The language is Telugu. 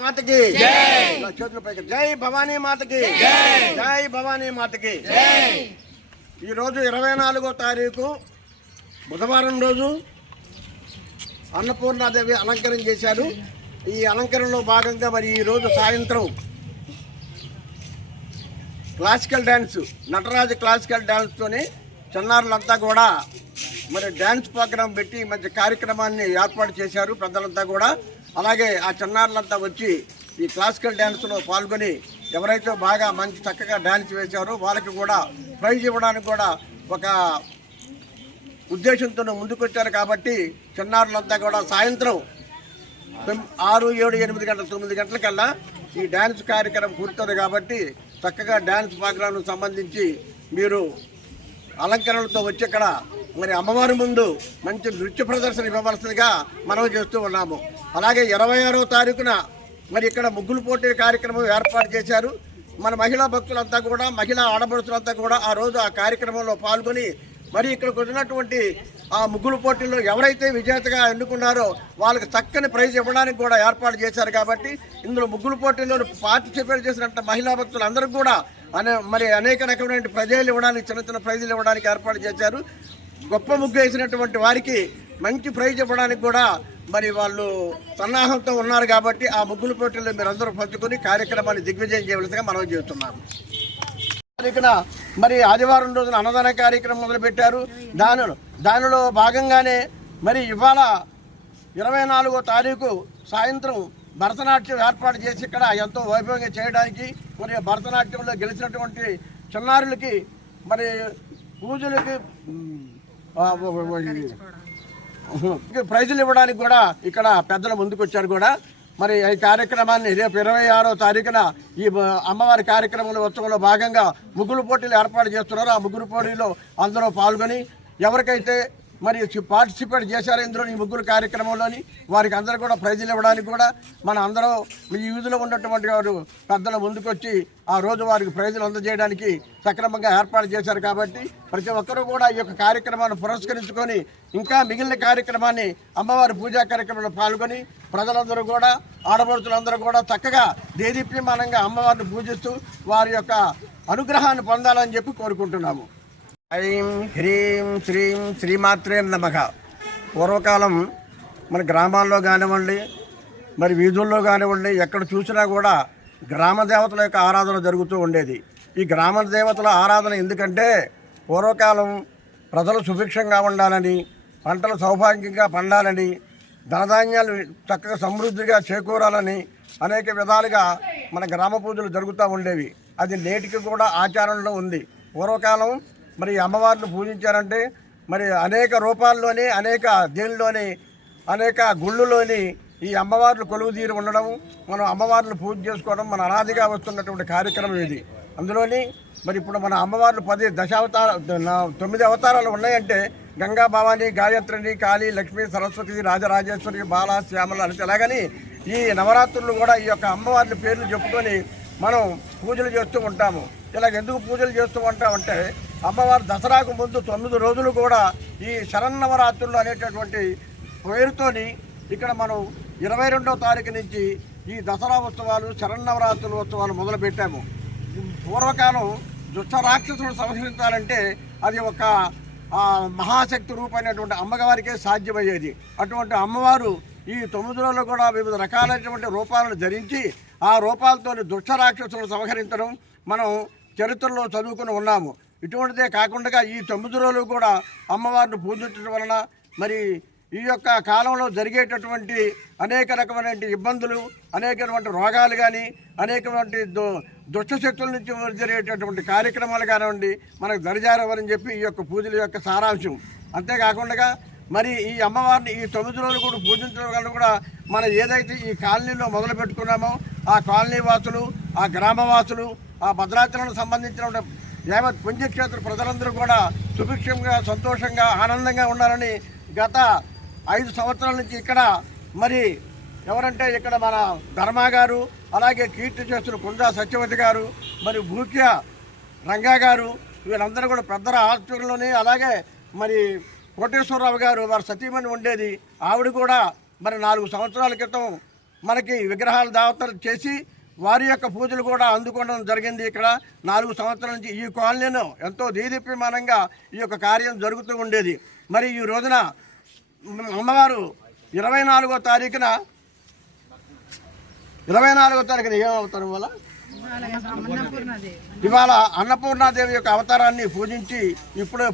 మాతకి. చేతుల పైకి. జై భవానీ మాతకి. జై. భవానీ మాతకి. ఈ రోజు ఇరవై నాలుగో తారీఖు బుధవారం రోజు అన్నపూర్ణాదేవి అలంకరణ చేశారు. ఈ అలంకరణలో భాగంగా మరి ఈ రోజు సాయంత్రం క్లాసికల్ డ్యాన్స్ నటరాజు క్లాసికల్ డ్యాన్స్తోని చిన్నారులంతా కూడా మరి డ్యాన్స్ ప్రోగ్రాం పెట్టి మధ్య కార్యక్రమాన్ని ఏర్పాటు చేశారు. పెద్దలంతా కూడా అలాగే ఆ చిన్నారులంతా వచ్చి ఈ క్లాసికల్ డ్యాన్స్లో పాల్గొని ఎవరైతే బాగా మంచి చక్కగా డ్యాన్స్ వేశారో వాళ్ళకి కూడా ప్రైజ్ ఇవ్వడానికి కూడా ఒక ఉద్దేశంతో ముందుకొచ్చారు కాబట్టి చిన్నారులంతా కూడా సాయంత్రం ఆరు ఏడు ఎనిమిది గంటల తొమ్మిది గంటలకల్లా ఈ డ్యాన్స్ కార్యక్రమం పూర్తవుతుంది కాబట్టి చక్కగా డ్యాన్స్ ప్రోగ్రాంకు సంబంధించి మీరు అలంకరణలతో వచ్చి ఇక్కడ మరి అమ్మవారి ముందు మంచి నృత్య ప్రదర్శన ఇవ్వవలసిందిగా మనం చేస్తూ ఉన్నాము. అలాగే ఇరవై ఆరో తారీఖున మరి ఇక్కడ ముగ్గులు పోటీ కార్యక్రమం ఏర్పాటు చేశారు. మన మహిళా భక్తులంతా కూడా మహిళా ఆడపడుతులంతా కూడా ఆ రోజు ఆ కార్యక్రమంలో పాల్గొని మరి ఇక్కడికి వచ్చినటువంటి ఆ ముగ్గులు పోటీల్లో ఎవరైతే విజేతగా ఎన్నుకున్నారో వాళ్ళకి చక్కని ప్రైజ్ ఇవ్వడానికి కూడా ఏర్పాటు చేశారు కాబట్టి ఇందులో ముగ్గులు పోటీల్లో పార్టిసిపేట్ చేసినట్టు మహిళా భక్తులు అందరూ కూడా అనే మరి అనేక రకమైన ప్రజలు ఇవ్వడానికి చిన్న చిన్న ప్రైజులు ఇవ్వడానికి ఏర్పాటు చేశారు. గొప్ప ముగ్గు వేసినటువంటి వారికి మంచి ప్రైజ్ ఇవ్వడానికి కూడా మరి వాళ్ళు సన్నాహంతో ఉన్నారు కాబట్టి ఆ ముగ్గుల పోటీల్లో మీరు అందరూ పంచుకొని కార్యక్రమాన్ని దిగ్విజయం చేయవలసిందిగా మనం చేస్తున్నాము ఇక్కడ మరి ఆదివారం రోజున అన్నదాన కార్యక్రమం మొదలుపెట్టారు. దానిలో దానిలో భాగంగానే మరి ఇవాళ ఇరవై నాలుగో తారీఖు సాయంత్రం భరతనాట్యం ఏర్పాటు చేసి ఇక్కడ ఎంతో వైభవంగా చేయడానికి మరి భరతనాట్యంలో గెలిచినటువంటి చిన్నారులకి మరి పూజలకి ప్రైజులు ఇవ్వడానికి కూడా ఇక్కడ పెద్దలు ముందుకు వచ్చారు కూడా. మరి ఈ కార్యక్రమాన్ని రేపు ఇరవై ఆరో తారీఖున ఈ అమ్మవారి కార్యక్రమంలో ఉత్సవంలో భాగంగా ముగ్గురు పోటీలు ఏర్పాటు చేస్తున్నారు. ఆ ముగ్గురు పోటీలో అందరూ పాల్గొని ఎవరికైతే మరి పార్టిసిపేట్ చేశారు ఇందులో ఈ ముగ్గురు కార్యక్రమంలోని. వారికి అందరూ కూడా ప్రైజులు ఇవ్వడానికి కూడా మన అందరూ ఈ యూజ్లో ఉన్నటువంటి వారు పెద్దలు ముందుకొచ్చి ఆ రోజు వారికి ప్రైజులు అందజేయడానికి సక్రమంగా ఏర్పాటు చేశారు కాబట్టి ప్రతి ఒక్కరూ కూడా ఈ యొక్క కార్యక్రమాన్ని పురస్కరించుకొని ఇంకా మిగిలిన కార్యక్రమాన్ని అమ్మవారి పూజా కార్యక్రమంలో పాల్గొని ప్రజలందరూ కూడా ఆడపడుతులందరూ కూడా చక్కగా దేదీప్యమానంగా అమ్మవారిని పూజిస్తూ వారి యొక్క అనుగ్రహాన్ని పొందాలని చెప్పి కోరుకుంటున్నాము. ఐం హ్రీం శ్రీం శ్రీమాత్రే నమః. పూర్వకాలం మన గ్రామాల్లో కానివ్వండి మరి వీధుల్లో కానివ్వండి ఎక్కడ చూసినా కూడా గ్రామ దేవతల యొక్క ఆరాధన జరుగుతూ ఉండేది. ఈ గ్రామ దేవతల ఆరాధన ఎందుకంటే పూర్వకాలం ప్రజలు సుభిక్షంగా ఉండాలని పంటలు సౌభాగ్యంగా పండాలని ధనధాన్యాలు చక్కగా సమృద్ధిగా చేకూరాలని అనేక విధాలుగా మన గ్రామ పూజలు జరుగుతూ ఉండేవి. అది నేటికి కూడా ఆచారంలో ఉంది. పూర్వకాలం మరి అమ్మవారిని పూజించారంటే మరి అనేక రూపాల్లోని అనేక దేనిలోని అనేక గుళ్ళులోని ఈ అమ్మవార్లు కొలువు తీరి ఉండడం మనం అమ్మవార్లు పూజ చేసుకోవడం మన అనాదిగా వస్తున్నటువంటి కార్యక్రమం ఇది. అందులోని మరి ఇప్పుడు మన అమ్మవార్లు పది దశావతార నా- తొమ్మిది అవతారాలు ఉన్నాయంటే గంగా భవాని గాయత్రిని కాళీ లక్ష్మి సరస్వతి రాజరాజేశ్వరి బాల శ్యామల అని ఎలాగని ఈ నవరాత్రులు కూడా ఈ యొక్క అమ్మవార్ల పేర్లు చెప్పుకొని మనం పూజలు చేస్తూ ఉంటాము. ఇలాగ ఎందుకు పూజలు చేస్తూ ఉంటామంటే అమ్మవారు దసరాకు ముందు తొమ్మిది రోజులు కూడా ఈ శరన్నవరాత్రులు అనేటటువంటి పేరుతోని ఇక్కడ మనం ఇరవై రెండవ తారీఖు నుంచి ఈ దసరా ఉత్సవాలు శరన్నవరాత్రుల ఉత్సవాలు మొదలుపెట్టాము. పూర్వకాలం దుష్ట రాక్షసులు సంహరించాలంటే అది ఒక మహాశక్తి రూపమైనటువంటి అమ్మగవారికే సాధ్యమయ్యేది. అటువంటి అమ్మవారు ఈ తొమ్మిది రోజులు కూడా వివిధ రకాలైనటువంటి రూపాలను ధరించి ఆ రూపాలతో దుష్ట రాక్షసులను సంహరించడం మనం చరిత్రలో చదువుకుని ఉన్నాము. ఇటువంటిదే కాకుండా ఈ తొమ్మిది రోజులు కూడా అమ్మవారిని పూజించడం వలన మరి ఈ యొక్క కాలంలో జరిగేటటువంటి అనేక రకమైన ఇబ్బందులు అనేకటువంటి రోగాలు కానీ అనేకటువంటి దు దుష్ట శక్తుల నుంచి జరిగేటటువంటి కార్యక్రమాలు కానివ్వండి మనకు దరిజారవని చెప్పి ఈ యొక్క పూజల యొక్క సారాంశం. అంతేకాకుండా మరి ఈ అమ్మవారిని ఈ తొమ్మిది రోజులు కూడా పూజించడం వల్ల కూడా మనం ఏదైతే ఈ కాలనీలో మొదలు పెట్టుకున్నామో ఆ కాలనీ వాసులు ఆ గ్రామవాసులు ఆ భద్రాచలం సంబంధించిన యావత్ పుణ్యక్షేత్ర ప్రజలందరూ కూడా సుభిక్షంగా సంతోషంగా ఆనందంగా ఉండాలని గత ఐదు సంవత్సరాల నుంచి ఇక్కడ మరి ఎవరంటే ఇక్కడ మన ధర్మా గారు అలాగే కీర్తి చేస్తున్న కుందా సత్యవతి గారు మరి భూక్య రంగా గారు వీళ్ళందరూ కూడా పెద్దల ఆధ్వర్యంలోనే అలాగే మరి కోటేశ్వరరావు గారు వారి సతీమణి ఉండేది. ఆవిడ కూడా మరి నాలుగు సంవత్సరాల క్రితం మనకి విగ్రహాలు దావతలు చేసి వారి యొక్క పూజలు కూడా అందుకోవడం జరిగింది ఇక్కడ. నాలుగు సంవత్సరాల నుంచి ఈ కాలనీలో ఎంతో దీదీప్యమానంగా ఈ యొక్క కార్యం జరుగుతూ ఉండేది. మరి ఈ రోజున అమ్మవారు ఇరవై నాలుగో తారీఖున ఇరవై నాలుగో తారీఖున ఏమవుతారు వల్ల ఇవాళ అన్నపూర్ణాదేవి యొక్క అవతారాన్ని పూజించి ఇప్పుడు